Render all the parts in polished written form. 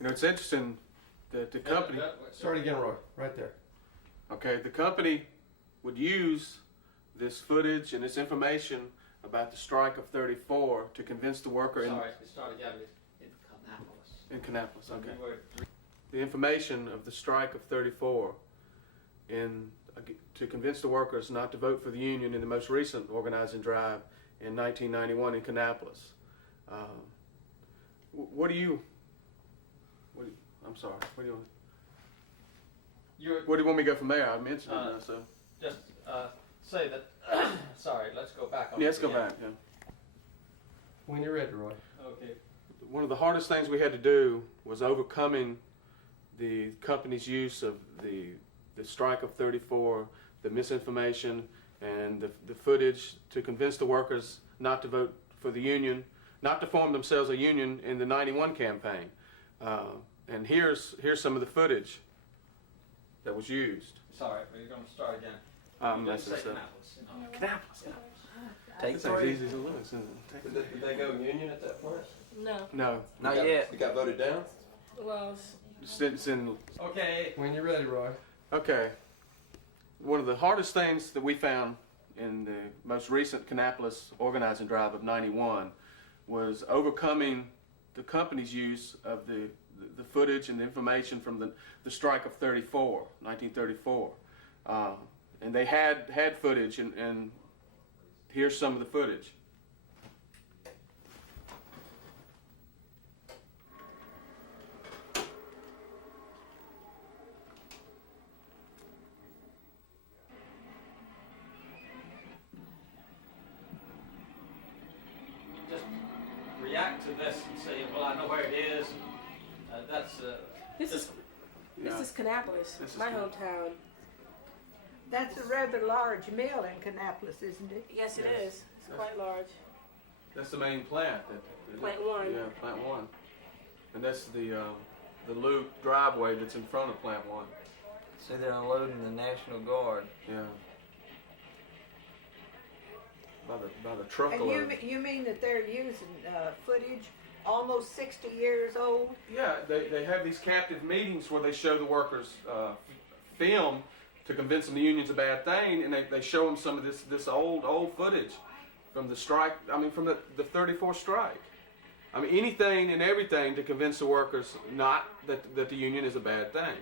You know, it's interesting that the company... Start again, Roy. Right there. Okay, the company would use this footage and this information about the strike of 34 to convince the worker Sorry, start again. In Kannapolis. in Kannapolis. Okay. The information of the strike of 34 to convince the workers not to vote for the union in the most recent organizing drive in 1991 in Kannapolis. I'm sorry. Where do you want me to go from there? I mentioned it now, so. Just say that. Sorry, let's go back. Yeah, let's go back. Yeah. When you're ready, Roy. Okay. One of the hardest things we had to do was overcoming the company's use of the strike of 34, the misinformation, and the footage to convince the workers not to vote for the union, not to form themselves a union in the 91 campaign. And here's some of the footage that was used. Sorry, we're going to start again. That's Kannapolis. Kannapolis, yeah. Take It's as easy as it looks, isn't it? Did they go union at that point? No. No. Not yet. It got voted down? Well, It's in, Okay. When you're ready, Roy. okay. One of the hardest things that we found in the most recent Kannapolis organizing drive of 91 was overcoming the company's use of the footage and the information from the strike of 1934. And they had footage, and here's some of the footage. Just react to this and say, well, I know where it is. That's this is Kannapolis, This is my Kannapolis. hometown. That's a rather large mill in Kannapolis, isn't it? Yes, it Yes. is. It's quite large. That's the main plant. Plant 1. Yeah, plant 1. And that's the loop driveway that's in front of plant 1. See, they're unloading the National Guard. Yeah. By the And truckload. you mean that they're using footage almost 60 years old? Yeah, they have these captive meetings where they show the workers film to convince them the union's a bad thing, and they show them some of this old footage from the strike. I mean, from the 34 strike. I mean, anything and everything to convince the workers not that the union is a bad thing.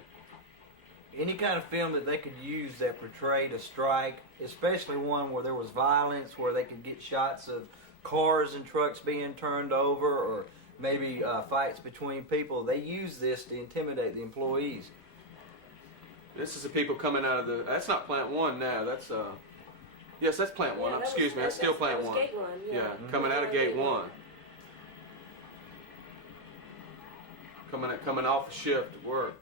Any kind of film that they could use that portrayed a strike, especially one where there was violence, where they could get shots of cars and trucks being turned over, or maybe fights between people. They use this to intimidate the employees. This is the people coming out of that's not plant 1 now. That's yes, that's plant 1. Yeah, that Excuse was- me, that's still plant that was 1. Gate 1. Yeah, Yeah. coming out of gate 1. Coming off a shift at work.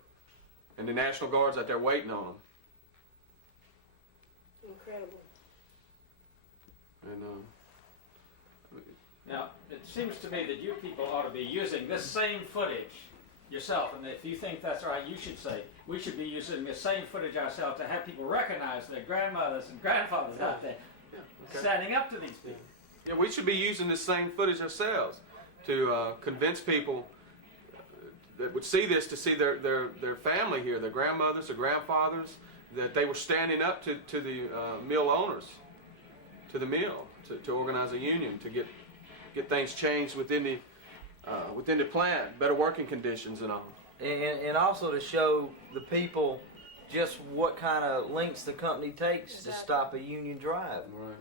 And the National Guard's out there waiting on them. Incredible. And Now, it seems to me that you people ought to be using this same footage yourself, and if you think that's right, you should say, we should be using the same footage ourselves to have people recognize their grandmothers and grandfathers out there standing up to these people. yeah, we should be using this same footage ourselves to convince people that would see this, to see their family here, their grandmothers, their grandfathers, that they were standing up to the mill owners, to the mill, to organize a union, to get things changed within the plant, better working conditions and all. And also to show the people just what kind of lengths the company takes to stop a union drive. Right.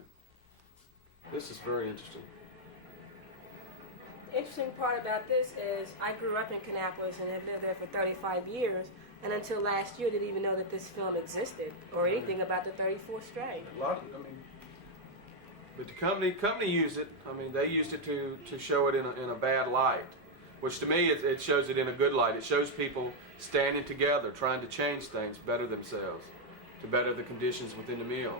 This is very interesting. The interesting part about this is I grew up in Kannapolis and have lived there for 35 years, and until last year didn't even know that this film existed or anything about the 34 strike. A lot of, but the company used it. I mean, they used it to show it in a bad light, which to me it shows it in a good light. It shows people standing together, trying to change things, better themselves, to better the conditions within the mill.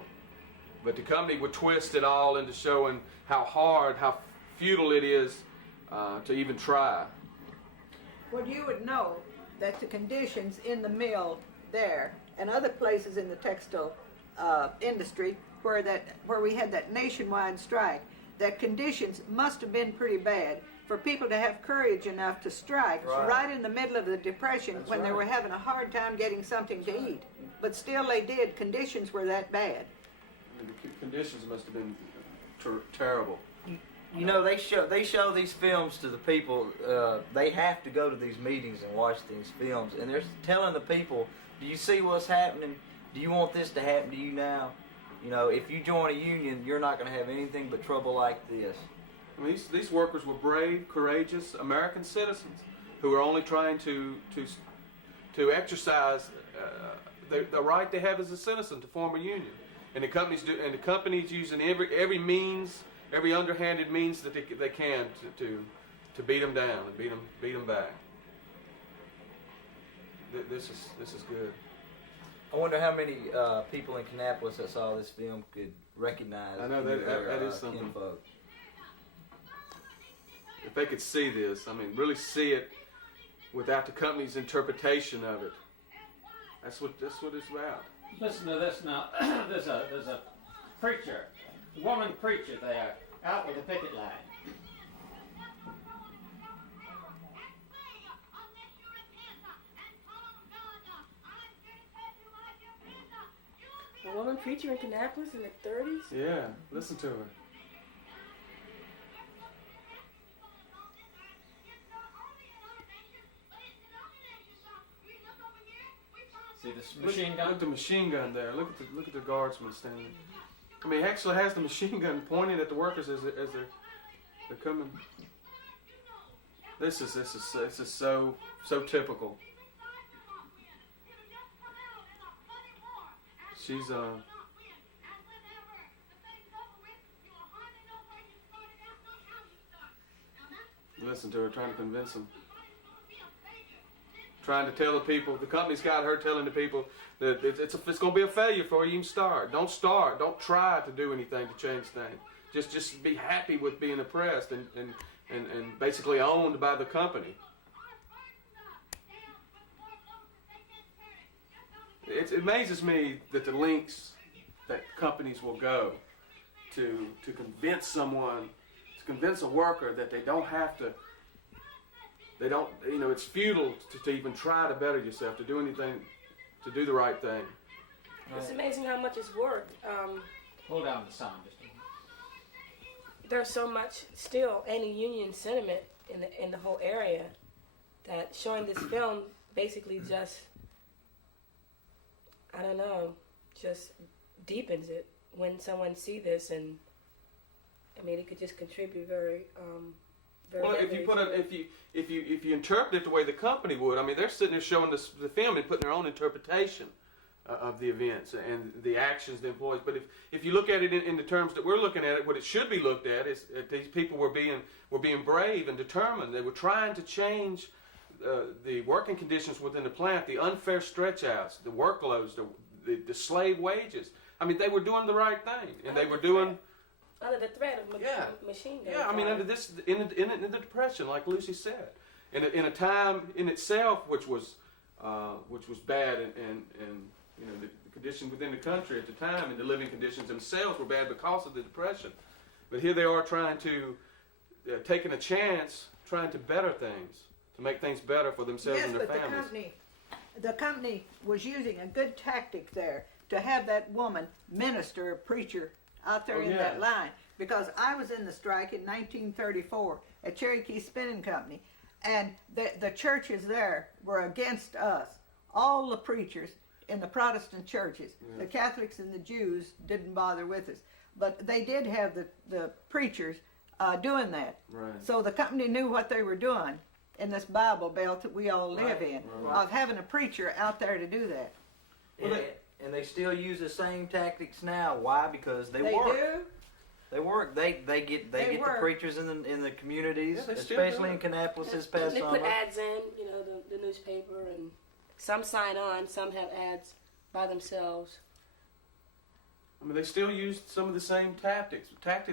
But the company would twist it all into showing how hard, how futile it is to even try. Well, you would know that the conditions in the mill there and other places in the textile industry where we had that nationwide strike, that conditions must have been pretty bad. for people to have courage enough to strike right in the middle of the Depression when they were having a hard time getting something to eat. But still they did. Conditions were that bad. I mean, the conditions must have been terrible. You know, they show these films to the people. They have to go to these meetings and watch these films, and they're telling the people, "Do you see what's happening? Do you want this to happen to you now? You know, if you join a union, you're not going to have anything but trouble like this." I mean, these workers were brave, courageous American citizens who were only trying to exercise the right they have as a citizen to form a union, and the companies using every means, every underhanded means that they can to beat them down and beat them back. This is good. I wonder how many people in Kannapolis that saw this film could recognize. I know that is something. kinfolk. If they could see this, I mean, really see it without the company's interpretation of it. That's what it's about. Listen to this now. There's a preacher, a woman preacher there, out with a picket line. A woman preacher in Kannapolis in the 30s? Yeah, listen to her. See this machine gun? Look at the machine gun there. Look at the guardsman standing. I mean, he actually has the machine gun pointing at the workers as they're coming. This is so typical. She's listen to her trying to convince them. Trying to tell the people, the company's got her telling the people that it's going to be a failure before you even start. Don't start. Don't try to do anything to change things. Just be happy with being oppressed and basically owned by the company. It amazes me that the lengths that companies will go to convince someone, to convince a worker that they don't have to. They don't, it's futile to even try to better yourself, to do anything, to do the right thing. It's amazing how much it's worked. Hold down the sound just a minute. There's so much still anti-union sentiment in the whole area that showing this film basically just, I don't know, just deepens it when someone see this, and I mean it could just contribute very. Well, if you interpret it the way the company would, I mean, they're sitting there showing the film and putting their own interpretation of the events and the actions, the employees. But if you look at it in the terms that we're looking at it, what it should be looked at is that these people were being brave and determined. They were trying to change the working conditions within the plant, the unfair stretch-outs, the workloads, the slave wages. I mean, they were doing the right thing, and they were doing. Under the threat of machine gun. Yeah, I mean, under this, in the Depression, like Lucy said, in a time in itself which was bad, and the conditions within the country at the time, and the living conditions themselves were bad because of the Depression. But here they are trying to taking a chance, trying to better things, to make things better for themselves and their families. The company was using a good tactic there to have that woman minister, a preacher, out there in that line, because I was in the strike in 1934 at Cherokee Spinning Company, and the churches there were against us. All the preachers in the Protestant churches, the Catholics and the Jews didn't bother with us, but they did have the preachers doing that. Right. So the company knew what they were doing in this Bible Belt that we all live in, of having a preacher out there to do that. And they still use the same tactics now. Why? Because they work. Do? They work. They get the preachers in the communities, especially in Kannapolis this past summer. They put ads in, the newspaper, and some sign on, some have ads by themselves. I mean, they still use some of the same tactics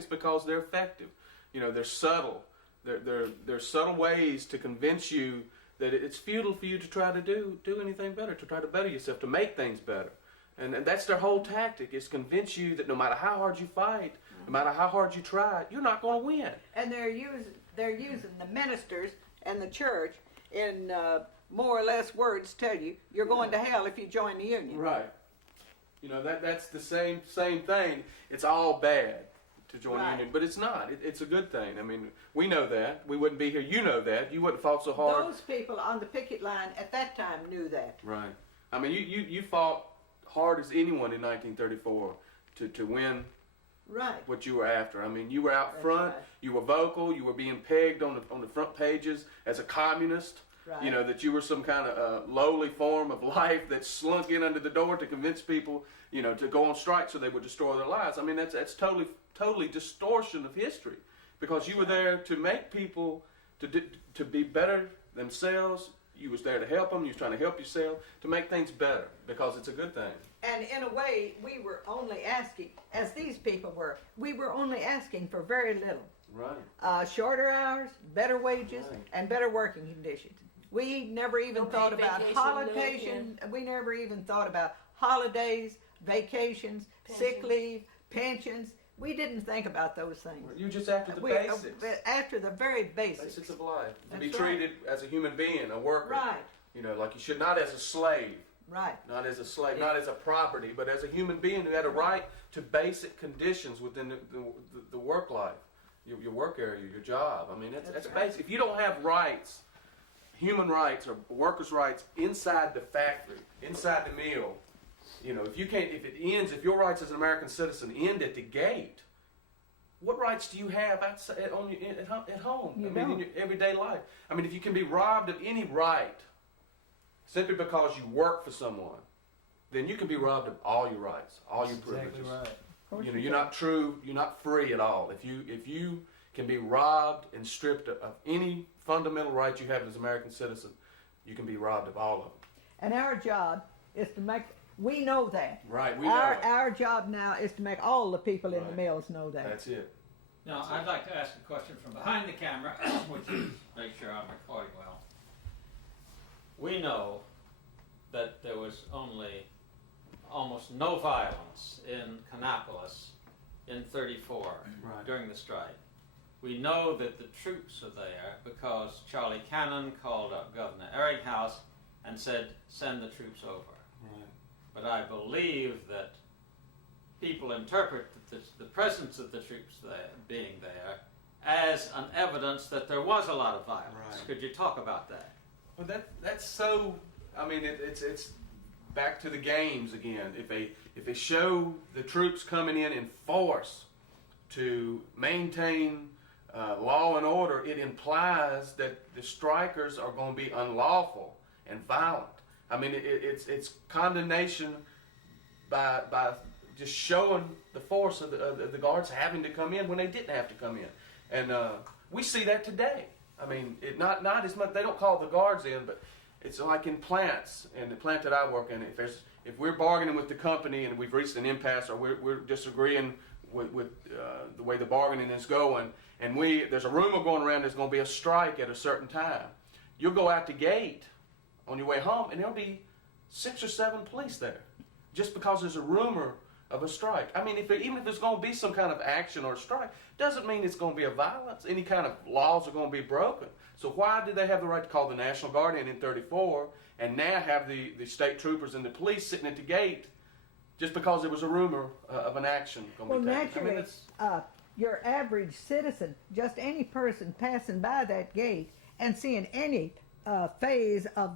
because they're effective. They're subtle. They're subtle ways to convince you that it's futile for you to try to do anything better, to try to better yourself, to make things better. And that's their whole tactic, is convince you that no matter how hard you fight, no matter how hard you try, you're not going to win. And they're using the ministers and the church in more or less words tell you you're going to hell if you join the union. Right. You know, that's the same thing. It's all bad to join the Right. union, but it's not. It's a good thing. I mean, we know that. We wouldn't be here. You know that. You wouldn't fought so hard. Those people on the picket line at that time knew that. Right. I mean, you fought hard as anyone in 1934 to win Right. what you were after. I mean, you were out That's front. right. You were vocal. You were being pegged on the front pages as a communist. Right. You know, that you were some kind of lowly form of life that slunk in under the door to convince people, you know, to go on strike so they would destroy their lives. I mean, that's totally distortion of history, because you were there to make people to be better themselves. You was there to help them. You was trying to help yourself to make things better, because it's a good thing. And in a way, we were only asking, as these people were, we were only asking for very little. Right. Shorter hours, better wages, Right. and better working conditions. We never even No thought paid about vacation, We never even thought about holidays, vacations, sick Pensions. leave, pensions. We didn't think about those things. You just after the We- basics. after the very basics. Basics of life. To be That's treated as a human being, a worker. Right, You know, like you should, not as a slave. right. Not as a slave, not as a property, but as a human being who had a right to basic conditions within the work life, your work area, your job. I mean, that's right. basic. If you don't have rights, human rights or workers' rights inside the factory, inside the mill, you know, if if your rights as an American citizen end at the gate, what rights do you have outside at home? You in don't. your everyday life. I mean, if you can be robbed of any right simply because you work for someone, then you can be robbed of all your rights, all your privileges. Exactly right. Of course You know, you you're not true, you're not free at all. If you can be robbed and stripped of any fundamental rights you have as an American citizen, you can be robbed of all of them. And our job is to make, we know that. Right, we know it. Our job now is to make all the people in the Right. mills know that. That's it. Now, I'd like to ask a question from behind the camera, which is make sure I'm recording well. We know that there was almost no violence in Kannapolis in 34 Right. during the strike. We know that the troops are there because Charlie Cannon called up Governor Eringhouse and said, send the troops over. Right. But I believe that people interpret the presence of the troops there, being there, as an evidence that there was a lot of violence. Right. Could you talk about that? Well, that's so. I mean, it's back to the games again. If they show the troops coming in force to maintain law and order, it implies that the strikers are going to be unlawful and violent. I mean, it's condemnation by just showing the force of the guards having to come in when they didn't have to come in, and we see that today. I mean, not as much. They don't call the guards in, but it's like in plants, and the plant that I work in. If we're bargaining with the company and we've reached an impasse, or we're disagreeing with the way the bargaining is going, and there's a rumor going around there's going to be a strike at a certain time, you'll go out the gate on your way home, and there'll be 6 or 7 police there, just because there's a rumor of a strike. I mean, even if there's going to be some kind of action or strike, doesn't mean it's going to be a violence. Any kind of laws are going to be broken. So why did they have the right to call the National Guard in 34 and now have the state troopers and the police sitting at the gate just because there was a rumor of an action going to Well, be taken? naturally, your average citizen, just any person passing by that gate and seeing any phase of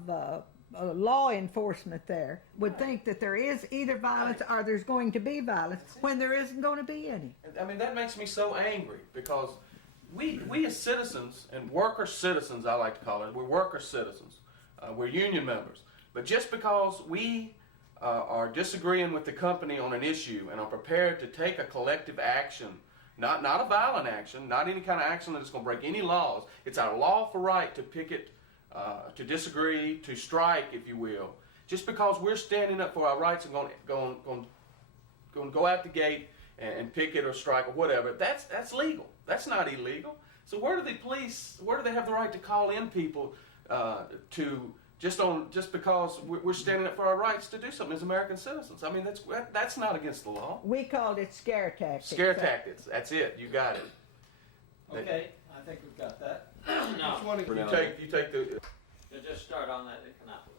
law enforcement there would think that there is either violence or there's going to be violence when there isn't going to be any. I mean, that makes me so angry, because we as citizens, and worker citizens I like to call it, we're worker citizens, we're union members, but just because we are disagreeing with the company on an issue and are prepared to take a collective action, not a violent action, not any kind of action that's going to break any laws, it's our lawful right to picket, to disagree, to strike, if you will. Just because we're standing up for our rights and going to go out the gate and picket or strike or whatever, that's legal. That's not illegal. So where do they have the right to call in people just because we're standing up for our rights to do something as American citizens? I mean, that's not against the law. We called it scare tactics. Scare tactics. That's it. You got it. Okay, I think we've got that. Which one You again? take the You'll just start on that in Kannapolis.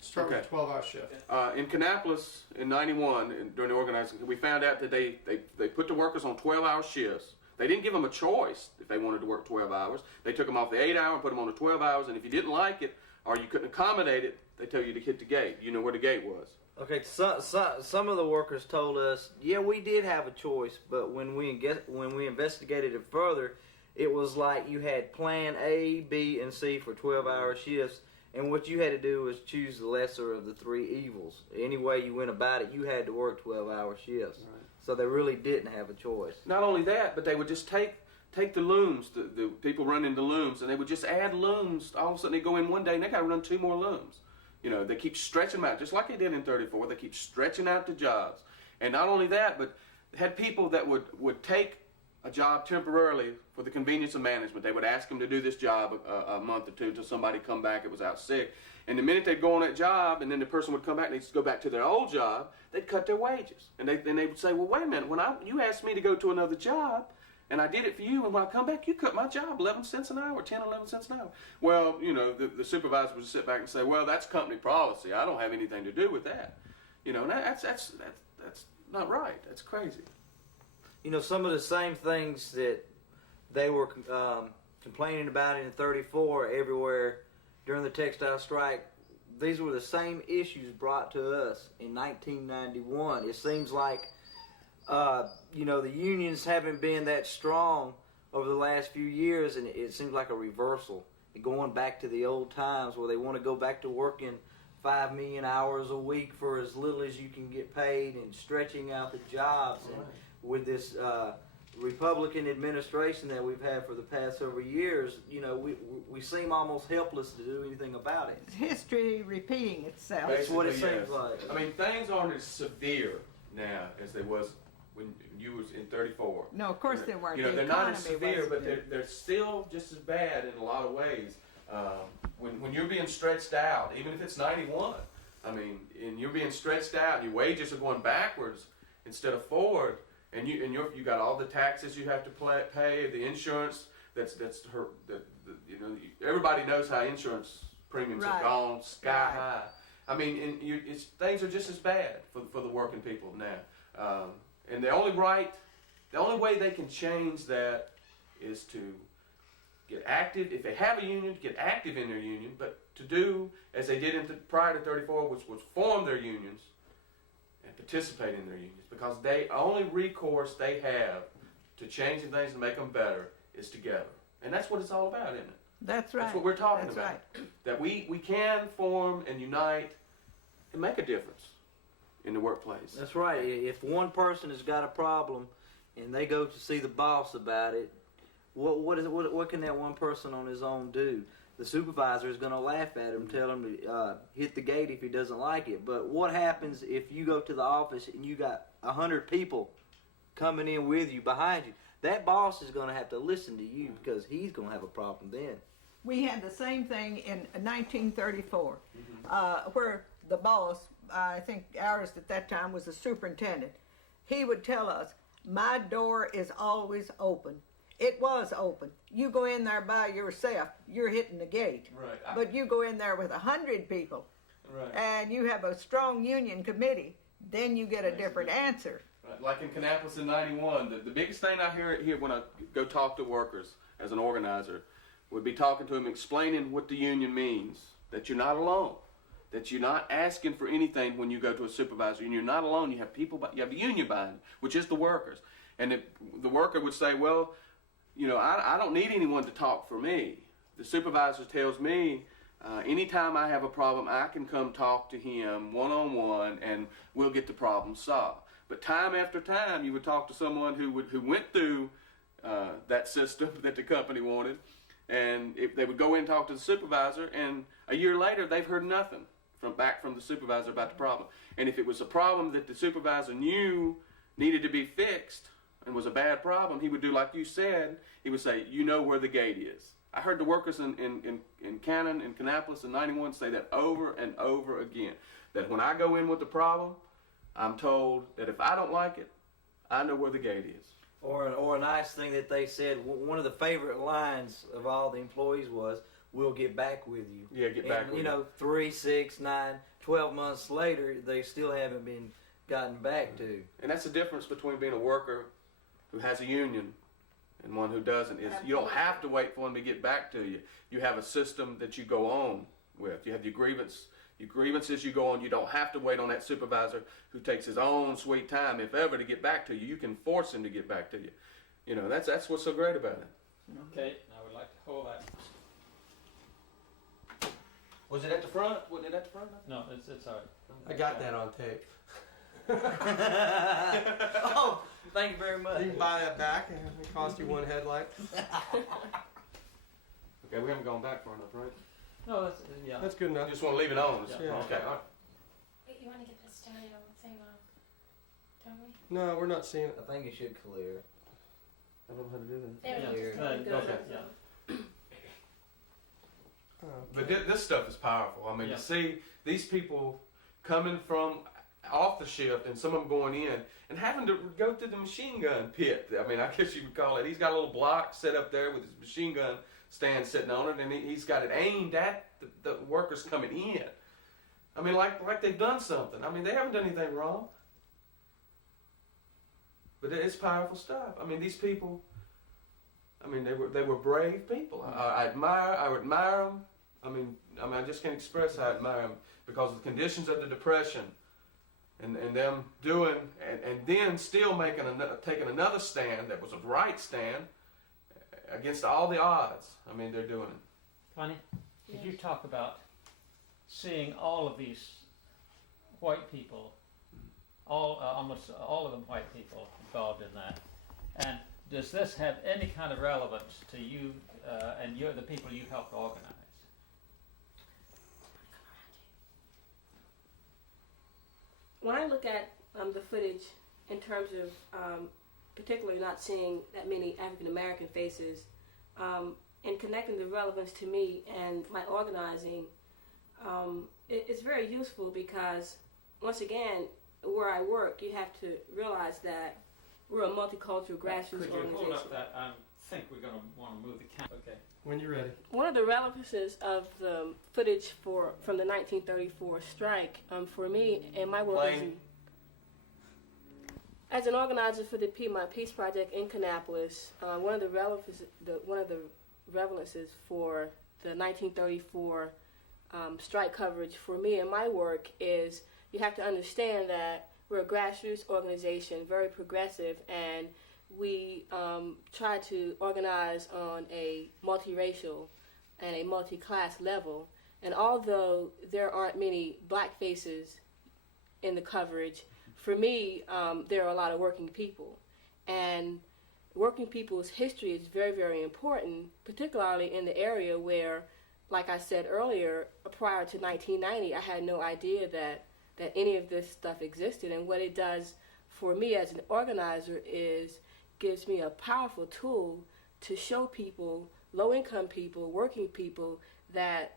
Start with Okay. 12-hour shift. in Kannapolis in '91 during the organizing. We found out that they put the workers on 12-hour shifts. They didn't give them a choice if they wanted to work 12 hours. They took them off the 8-hour and put them on the 12 hours. And if you didn't like it or you couldn't accommodate it, they tell you to hit the gate. You know where the gate was. Okay, some of the workers told us, yeah, we did have a choice, but when we investigated it further, it was like you had plan A, B, and C for 12-hour shifts, and what you had to do was choose the lesser of the three evils. Any way you went about it, you had to work 12-hour shifts. Right. So they really didn't have a choice. Not only that, but they would just take the looms, the people running the looms, and they would just add looms. All of a sudden they go in one day and they got to run 2 more looms. You know, they keep stretching them out, just like they did in 34. They keep stretching out the jobs. And not only that, but had people that would take a job temporarily for the convenience of management. They would ask them to do this job a month or two till somebody come back that was out sick. And the minute they'd go on that job, and then the person would come back and they'd go back to their old job, they'd cut their wages. And they would say, well, wait a minute, when you asked me to go to another job, and I did it for you, and when I come back, you cut my job 11 cents an hour, 10, 11 cents an hour. Well, you know, the supervisor would sit back and say, well, that's company policy. I don't have anything to do with that. You know, and that's not right. That's crazy. You know, some of the same things that they were complaining about in 34 everywhere during the textile strike, these were the same issues brought to us in 1991. It seems like, you know, the unions haven't been that strong over the last few years, and it seems like a reversal. Going back to the old times where they want to go back to working 5 million hours a week for as little as you can get paid and stretching out the jobs. And with this Republican administration that we've had for the past several years, you know, we seem almost helpless to do anything about it. History repeating itself. That's what it Basically, seems like. I mean, things aren't as severe now as they was when you was in 34. No, of course they weren't. You know, The they're not as economy severe, wasn't but they're still just as bad in a lot of ways. When you're being stretched out, even if it's 91, I memean, and you're being stretched out, your wages are going backwards instead of forward, and you got all the taxes you have to pay, the insurance you know, everybody knows how insurance premiums have Right. gone sky Right. high. I mean, and things are just as bad for the working people now. And the only way they can change that is to get active. If they have a union, get active in their union, but to do as they did prior to 34, which was form their unions and participate in their unions, because the only recourse they have to changing things and make them better is together. And that's what it's all about, isn't it? That's right. That's what we're talking That's about. right. That we can form and unite and make a difference in the workplace. That's right. If one person has got a problem and they go to see the boss about it, what can that one person on his own do? The supervisor is going to laugh at him, tell him to hit the gate if he doesn't like it. But what happens if you go to the office and you got 100 people coming in with you, behind you? That boss is going to have to listen to you because he's going to have a problem then. We had the same thing in 1934, where the boss, I think ours at that time was the superintendent, he would tell us, my door is always open. It was open. You go in there by yourself, you're hitting the gate. Right. But you go in there with 100 people, Right. and you have a strong union committee, then you get a different answer. Right. Like in Kannapolis in '91, the biggest thing I hear when I go talk to workers as an organizer would be talking to them, explaining what the union means, that you're not alone, that you're not asking for anything when you go to a supervisor, and you're not alone. You have people, you have a union behind you, which is the workers. And the worker would say, well, you know, I don't need anyone to talk for me. The supervisor tells me, anytime I have a problem, I can come talk to him one-on-one, and we'll get the problem solved. But time after time, you would talk to someone who went through that system that the company wanted, and if they would go in and talk to the supervisor, and a year later, they've heard nothing back from the supervisor about the problem. And if it was a problem that the supervisor knew needed to be fixed and was a bad problem, he would do like you said. He would say, you know where the gate is. I heard the workers in Cannon, in Kannapolis in '91 say that over and over again, that when I go in with the problem, I'm told that if I don't like it, I know where the gate is. Or a nice thing that they said, one of the favorite lines of all the employees was, "We'll get back with you." Yeah, get back with you. You know, 3, 6, 9, 12 months later, they still haven't been gotten back to. And that's the difference between being a worker who has a union and one who doesn't. Is you don't have to wait for them to get back to you. You have a system that you go on with. You have your grievances you go on. You don't have to wait on that supervisor who takes his own sweet time, if ever, to get back to you. You can force him to get back to you. You know, that's what's so great about it. Okay, I would like to hold that. Was it at the front? Was it at the front? No, it's all right. I got that on tape. Oh, thank you very much. You can buy that back, and it cost you one headlight. Okay, we haven't gone back far enough, right? No, that's, yeah. That's good enough. You just want to leave it on. Yeah. Okay, all right. Wait, you want to get the stereo thing on, don't we? No, we're not seeing it. I think it should clear. I don't know how to do that. There Yeah. it is. Okay, yeah. But this stuff is powerful. I mean, Yeah. to see these people coming from off the shift and some of them going in and having to go through the machine gun pit. I mean, I guess you would call it. He's got a little block set up there with his machine gun stand sitting on it, and he's got it aimed at the workers coming in. I mean, like they've done something. I mean, they haven't done anything wrong. But it's powerful stuff. I mean, these people. I mean, they were brave people. I admire them. I mean, I just can't express how I admire them because of the conditions of the Depression, and them doing and then still taking another stand that was a right stand against all the odds. I mean, they're doing it. Connie, could you talk about seeing all of these white people, almost all of them white people involved in that, and does this have any kind of relevance to you and the people you helped organize? When I look at the footage in terms of particularly not seeing that many African American faces and connecting the relevance to me and my organizing, it's very useful because, once again, where I work, you have to realize that we're a multicultural grassroots Could you organization. hold up that? I think we're going to want to move the camera. Okay. When you're ready. One of the relevances of the footage from the 1934 strike, for me and my work as an organizer for the Piedmont Peace Project in Kannapolis, one of the relevances for the 1934 strike coverage for me and my work is you have to understand that we're a grassroots organization, very progressive, and we try to organize on a multiracial and a multi-class level. And although there aren't many black faces in the coverage, for me, there are a lot of working people. And working people's history is very, very important, particularly in the area where, like I said earlier, prior to 1990, I had no idea that any of this stuff existed. And what it does for me as an organizer is gives me a powerful tool to show people, low-income people, working people, that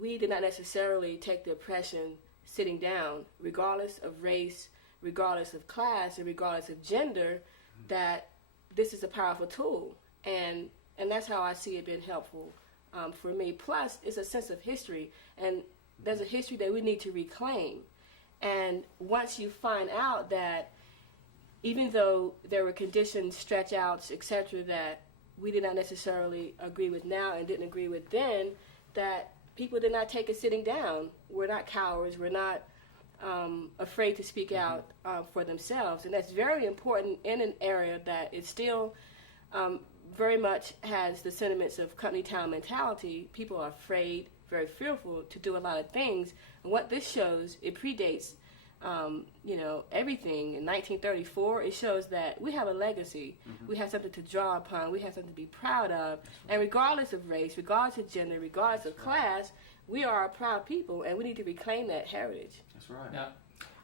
we did not necessarily take the oppression sitting down, regardless of race, regardless of class, and regardless of gender, that this is a powerful tool. And that's how I see it being helpful for me. Plus, it's a sense of history, and there's a history that we need to reclaim. And once you find out that even though there were conditions, stretch outs, etc., that we did not necessarily agree with now and didn't agree with then, that people did not take it sitting down. We're not cowards. We're not afraid to speak out for themselves. And that's very important in an area that is still very much has the sentiments of company town mentality. People are afraid, very fearful to do a lot of things. And what this shows, it predates everything. In 1934, it shows that we have a legacy. We have something to draw upon. We have something to be proud of. And regardless of race, regardless of gender, regardless of class, we are a proud people, and we need to reclaim that heritage. That's right. Now,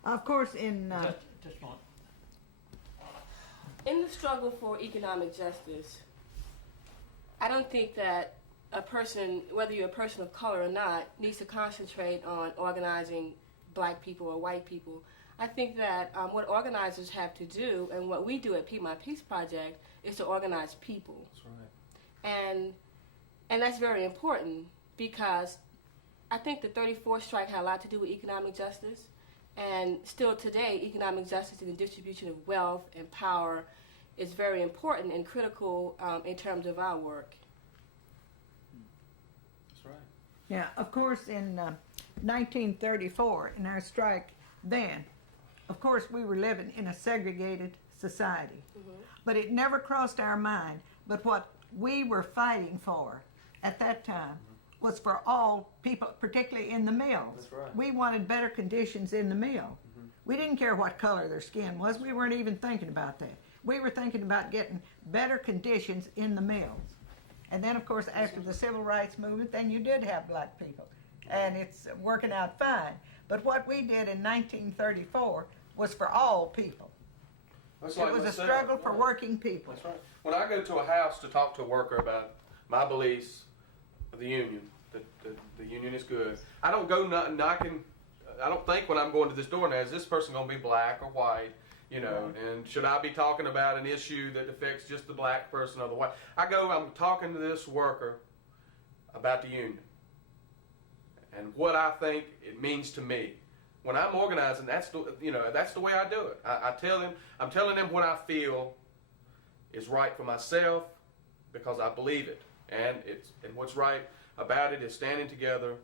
Of course, in just one. In the struggle for economic justice, I don't think that a person, whether you're a person of color or not, needs to concentrate on organizing black people or white people. I think that what organizers have to do, and what we do at Piedmont Peace Project, is to organize people. That's right. And that's very important, because I think the 34th strike had a lot to do with economic justice. And still today, economic justice and the distribution of wealth and power is very important and critical in terms of our work. That's right. Yeah, of course, in 1934, in our strike then, of course, we were living in a segregated society. But it never crossed our mind. But what we were fighting for at that time was for all people, particularly in the mills. That's right. We wanted better conditions in the mill. We didn't care what color their skin was. We weren't even thinking about that. We were thinking about getting better conditions in the mills. And then, of course, after the civil rights movement, then you did have black people. And it's working out fine. But what we did in 1934 was for all people. That's It like was a Lucille. struggle for Right. working people. That's right. When I go to a house to talk to a worker about my beliefs of the union, the union is good, I don't go knocking. I don't think when I'm going to this door now, is this person going to be black or white? You know, and should I be talking about an issue that affects just the black person or the white? I'm talking to this worker about the union and what I think it means to me. When I'm organizing, that's the way I do it. I'm telling them what I feel is right for myself because I believe it, and what's right about it is standing together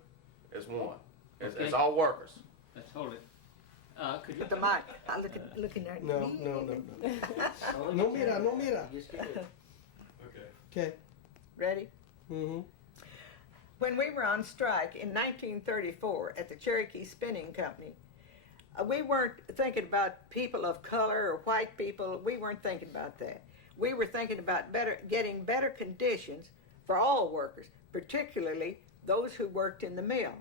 as one, as all workers. Let's hold it. Could you? But the mic, I looking at No, me. no, no, no. No mira, no mira. Okay. Okay. Ready? Mm-hmm. When we were on strike in 1934 at the Cherokee Spinning Company, we weren't thinking about people of color or white people. We weren't thinking about that. We were thinking about getting better conditions for all workers, particularly those who worked in the mill.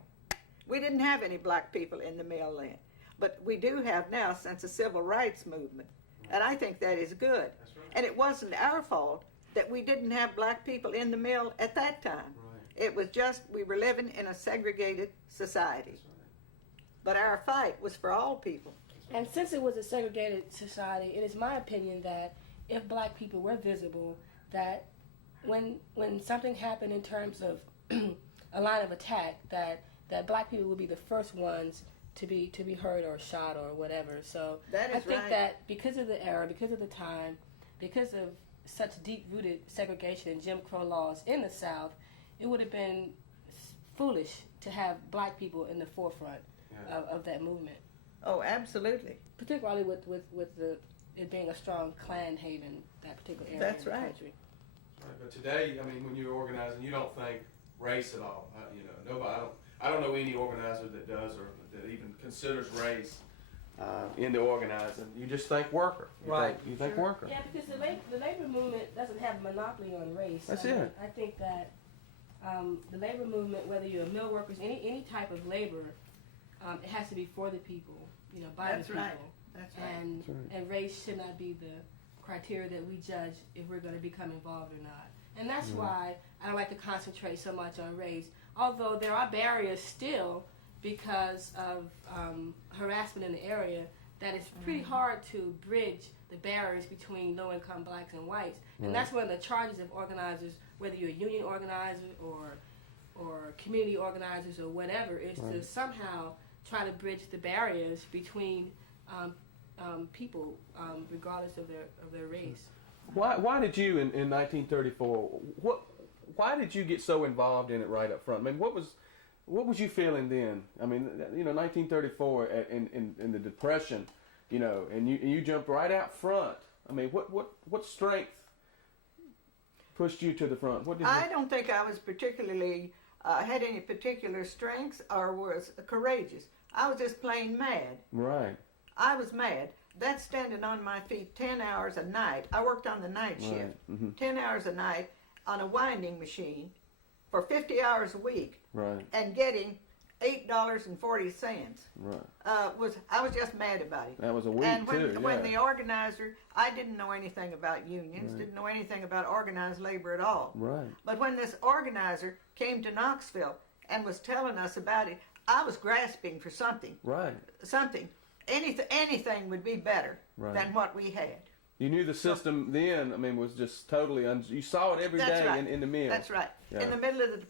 We didn't have any black people in the mill then, but we do have now since the civil rights movement, and I think that is good. That's right. And it wasn't our fault that we didn't have black people in the mill at that time. Right. It was just we were living in a segregated society. But our fight was for all people. And since it was a segregated society, it is my opinion that if black people were visible, that when something happened in terms of a line of attack, that black people would be the first ones to be hurt or shot or whatever. So That is I think right. that because of the era, because of the time, because of such deep-rooted segregation and Jim Crow laws in the South, it would have been foolish to have black people in the forefront of that movement. Oh, absolutely. Particularly with it being a strong Klan haven, that particular area That's of the right. country. Right, but today, I mean, when you're organizing, you don't think race at all. Nobody. I don't know any organizer that does or that even considers race in the organizing. You just think worker. You think worker. Yeah, because the labor movement doesn't have a monopoly on race. That's it. it. I think that the labor movement, whether you're mill workers, any type of labor, it has to be for the people, by That's the people. right. That's right. And race should not be the criteria that we judge if we're going to become involved or not. And that's why I don't like to concentrate so much on race, although there are barriers still because of harassment in the area that it's pretty hard to bridge the barriers between low-income blacks and whites. And that's one of the charges of organizers, whether you're a union organizer or community organizers or whatever, is to somehow try to bridge the barriers between people, regardless of their race. Why did you in 1934? Why did you get so involved in it right up front? I mean, what was you feeling then? I mean, 1934 in the Depression, and you jumped right out front. I mean, what strength pushed you to the front? I don't think I was particularly had any particular strengths or was courageous. I was just plain mad. Right. I was mad. That's standing on my feet 10 hours a night. I worked on the night shift. Right. 10 hours a night on a winding machine for 50 hours a week. Right. And getting $8.40. Right. I was just mad about it. That was a week And too. when the organizer, I didn't know anything about unions, didn't know anything about organized labor at all. Right. But when this organizer came to Knoxville and was telling us about it, I was grasping for something. Right. Something. anything would be better Right. than what we had. You knew the system then, I mean, was just totally, you saw it every That's day right. in the mill. That's right. Yeah. In the middle of the depression.